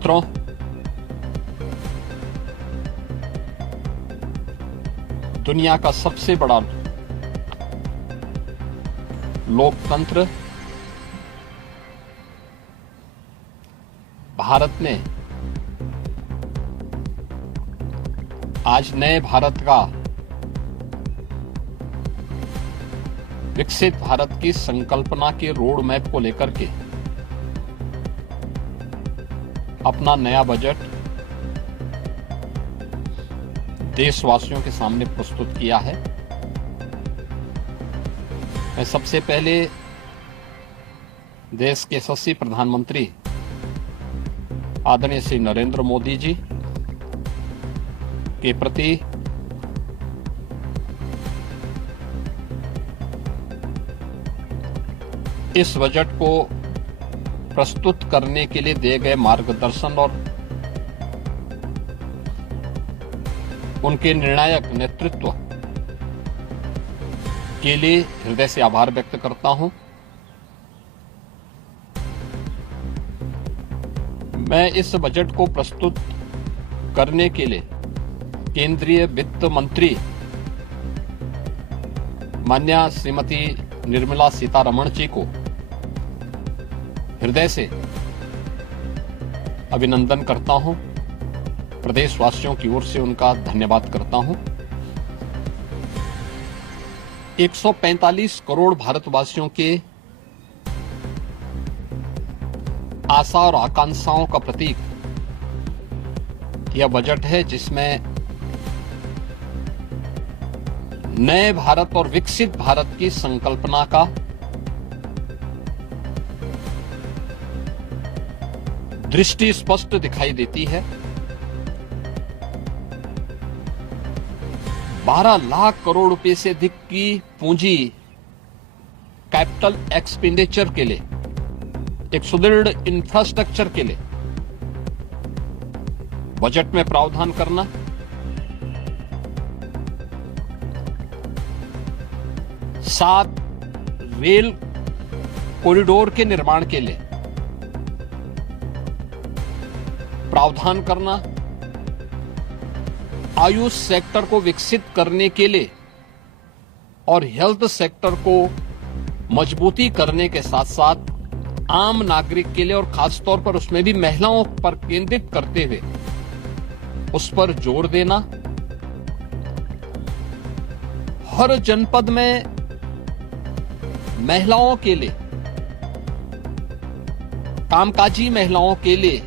मित्रों, दुनिया का सबसे बड़ा लोकतंत्र भारत ने आज नए भारत का, विकसित भारत की संकल्पना के रोड मैप को लेकर के अपना नया बजट देशवासियों के सामने प्रस्तुत किया है। मैं सबसे पहले देश के यशस्वी प्रधानमंत्री आदरणीय श्री नरेंद्र मोदी जी के प्रति इस बजट को प्रस्तुत करने के लिए दिए गए मार्गदर्शन और उनके निर्णायक नेतृत्व के लिए हृदय से आभार व्यक्त करता हूं। मैं इस बजट को प्रस्तुत करने के लिए केंद्रीय वित्त मंत्री माननीय श्रीमती निर्मला सीतारमण जी को हृदय से अभिनंदन करता हूं। प्रदेशवासियों की ओर से उनका धन्यवाद करता हूं। 145 करोड़ भारतवासियों के आशा और आकांक्षाओं का प्रतीक यह बजट है, जिसमें नए भारत और विकसित भारत की संकल्पना का दृष्टि स्पष्ट दिखाई देती है। 12 लाख करोड़ रुपए से अधिक की पूंजी कैपिटल एक्सपेंडिचर के लिए, एक सुदृढ़ इंफ्रास्ट्रक्चर के लिए बजट में प्रावधान करना, सात रेल कॉरिडोर के निर्माण के लिए प्रावधान करना, आयुष सेक्टर को विकसित करने के लिए और हेल्थ सेक्टर को मजबूती करने के साथ साथ आम नागरिक के लिए और खासतौर पर उसमें भी महिलाओं पर केंद्रित करते हुए उस पर जोर देना, हर जनपद में महिलाओं के लिए, कामकाजी महिलाओं के लिए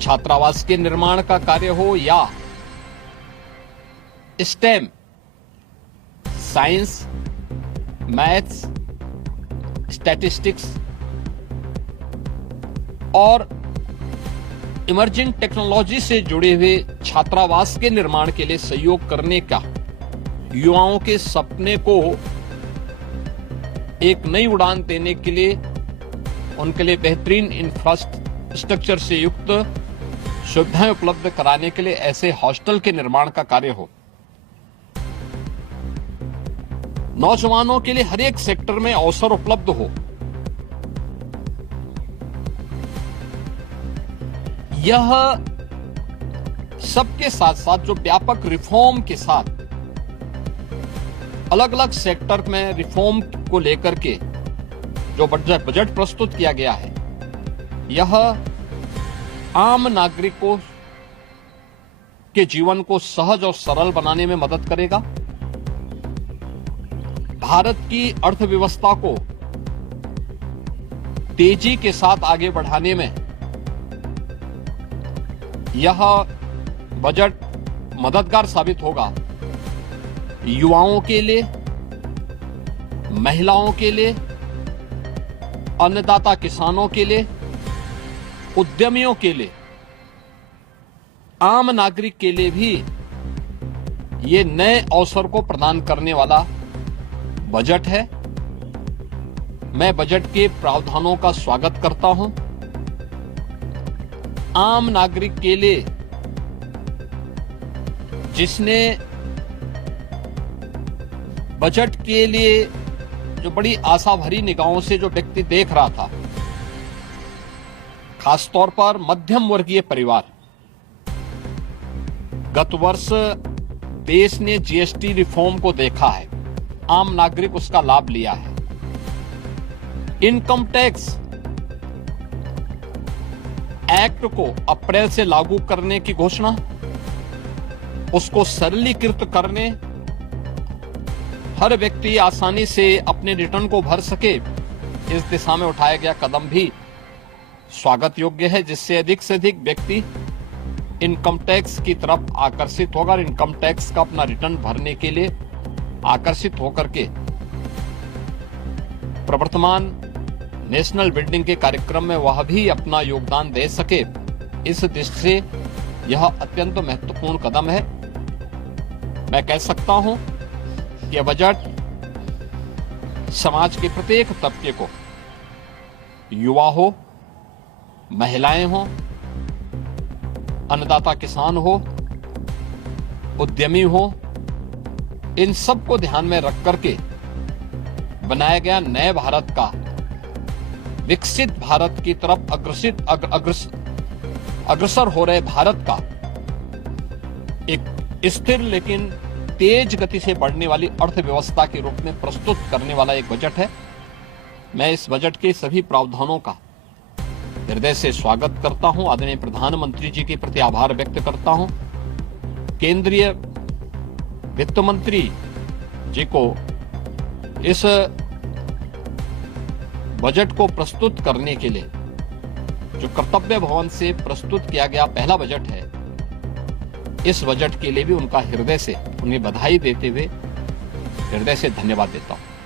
छात्रावास के निर्माण का कार्य हो या स्टेम, साइंस, मैथ्स, स्टैटिस्टिक्स और इमर्जिंग टेक्नोलॉजी से जुड़े हुए छात्रावास के निर्माण के लिए सहयोग करने का, युवाओं के सपने को एक नई उड़ान देने के लिए उनके लिए बेहतरीन इंफ्रास्ट्रक्चर से युक्त सुविधाएं उपलब्ध कराने के लिए ऐसे हॉस्टल के निर्माण का कार्य हो, नौजवानों के लिए हर एक सेक्टर में अवसर उपलब्ध हो, यह सबके साथ साथ जो व्यापक रिफॉर्म के साथ अलग अलग सेक्टर में रिफॉर्म को लेकर के जो बजट प्रस्तुत किया गया है, यह आम नागरिकों के जीवन को सहज और सरल बनाने में मदद करेगा। भारत की अर्थव्यवस्था को तेजी के साथ आगे बढ़ाने में यह बजट मददगार साबित होगा। युवाओं के लिए, महिलाओं के लिए, अन्नदाता किसानों के लिए, उद्यमियों के लिए, आम नागरिक के लिए भी ये नए अवसर को प्रदान करने वाला बजट है। मैं बजट के प्रावधानों का स्वागत करता हूं। आम नागरिक के लिए, जिसने बजट के लिए जो बड़ी आशा भरी निगाहों से जो व्यक्ति देख रहा था, खासतौर पर मध्यम वर्गीय परिवार। गत वर्ष देश ने जीएसटी रिफॉर्म को देखा है, आम नागरिक उसका लाभ लिया है। इनकम टैक्स एक्ट को अप्रैल से लागू करने की घोषणा, उसको सरलीकृत करने, हर व्यक्ति आसानी से अपने रिटर्न को भर सके, इस दिशा में उठाया गया कदम भी स्वागत योग्य है, जिससे अधिक से अधिक व्यक्ति इनकम टैक्स की तरफ आकर्षित होगा और इनकम टैक्स का अपना रिटर्न भरने के लिए आकर्षित होकर के प्रवर्तमान नेशनल बिल्डिंग के कार्यक्रम में वह भी अपना योगदान दे सके। इस दृष्टि से यह अत्यंत महत्वपूर्ण कदम है। मैं कह सकता हूं कि यह बजट समाज के प्रत्येक तबके को, युवा हो, महिलाएं हो, अन्नदाता किसान हो, उद्यमी हो, इन सब को ध्यान में रख करके बनाया गया नए भारत का, विकसित भारत की तरफ अग्रसर हो रहे भारत का एक स्थिर लेकिन तेज गति से बढ़ने वाली अर्थव्यवस्था के रूप में प्रस्तुत करने वाला एक बजट है। मैं इस बजट के सभी प्रावधानों का हृदय से स्वागत करता हूं। आदरणीय प्रधानमंत्री जी के प्रति आभार व्यक्त करता हूं। केंद्रीय वित्त मंत्री जी को इस बजट को प्रस्तुत करने के लिए, जो कर्तव्य भवन से प्रस्तुत किया गया पहला बजट है, इस बजट के लिए भी उनका हृदय से उन्हें बधाई देते हुए हृदय से धन्यवाद देता हूं।